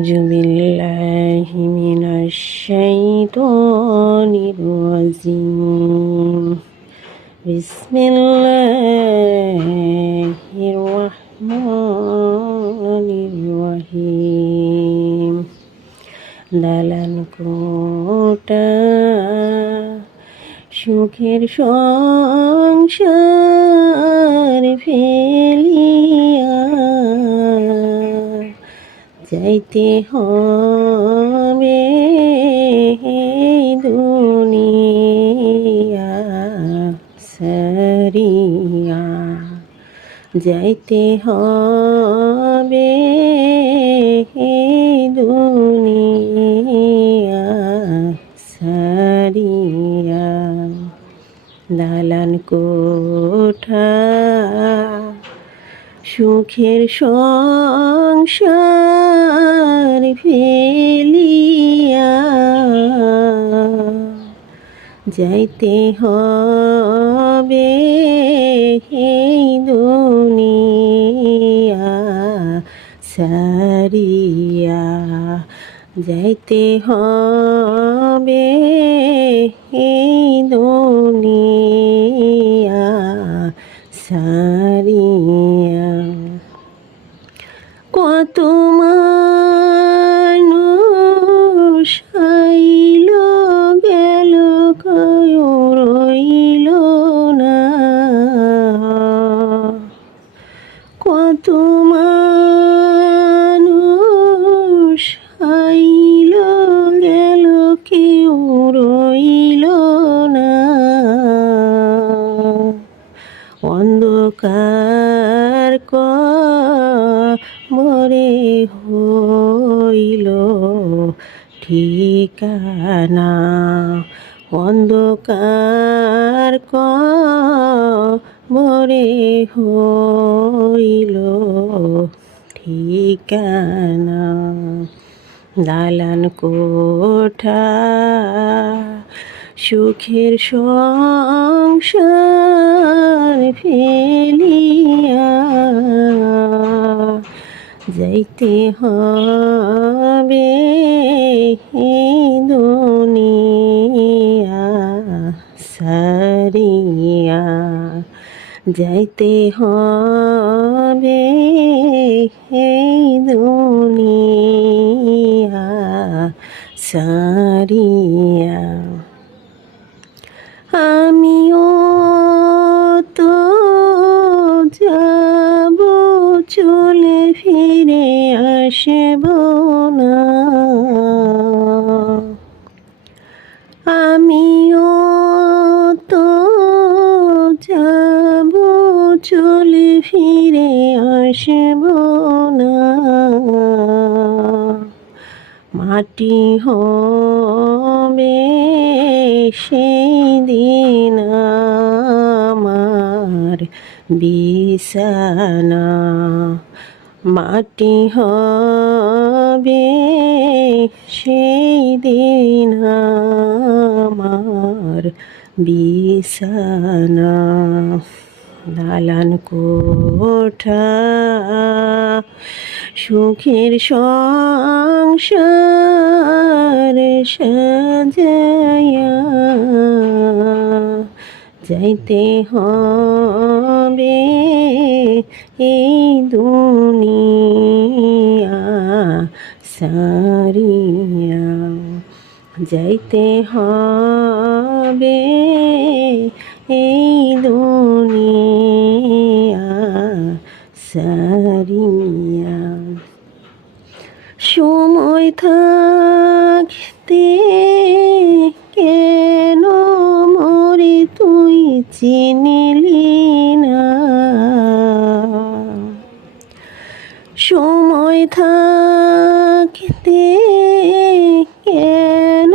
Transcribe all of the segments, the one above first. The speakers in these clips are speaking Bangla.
أعوذ بالله من الشيطان الرجيم بسم الله الرحمن الرحيم দালান কোটা সুখের সংসার ফেলিয়া যাইতে হবে দুনিয়া সারিয়া। যাইতে হবে সুখের সংসার ফেলিয়া যাইতে হবে এই দুনিয়া সারিয়া যাইতে হবে এই দুনিয়া সারিয়া কত মানুষ আইল গেল কেউ রইল না। কত মানুষ আইল গেল কেউ রইল না। অন্ধকার ঠিকানা? অন্ধকার মরে হইল ঠিকানা। দালান কোঠা সুখের সংসার ফেলিয়া যাইতে হবে এই দুনিয়া সারিয়া যাইতে হবে। এই দুনিয়া সারিয়া আমিও তো যাব চলে ফিরে আসব না। আমিও তো যাব, চলে ফিরে আসব না। মাটি হবে সেই দিন আমার বিছানা। মাটি হবে সেই দিন আমার বিছানা। দালান কোঠা সুখের সংসার সাজায়া যাইতে হবে। এই দুনিয়া সারিয়া যাইতে হবে। এই দুনিয়া সারিয়া সময় থাকতে কেন মরে তুই চিনিলি? থাকতে কেন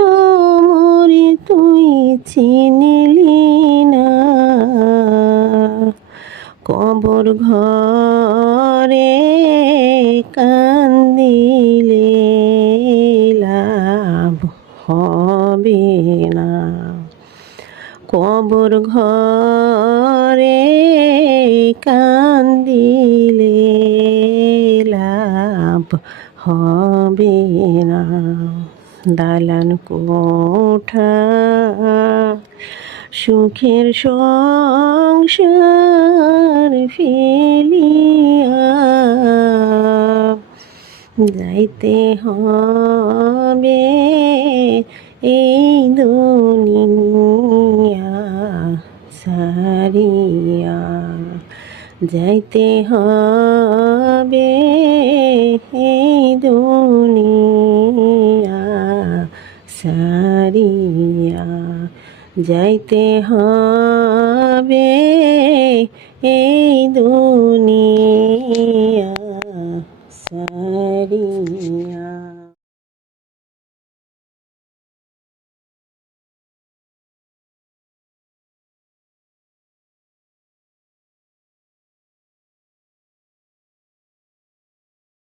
মরে তুই চিনিলি না? কবর ঘরে কান্দিলে লাভ হবে না। কবর ঘরে কান্দিলে লাভ হবে না। দালান কোঠা সুখের সংসার ফেলিয়া যাইতে হবে এই দুনিয়া সারিয়া যাইতে হবে এই দুনিয়া সারিয়া। যাইতে হবে এই দুনিয়া সারিয়া।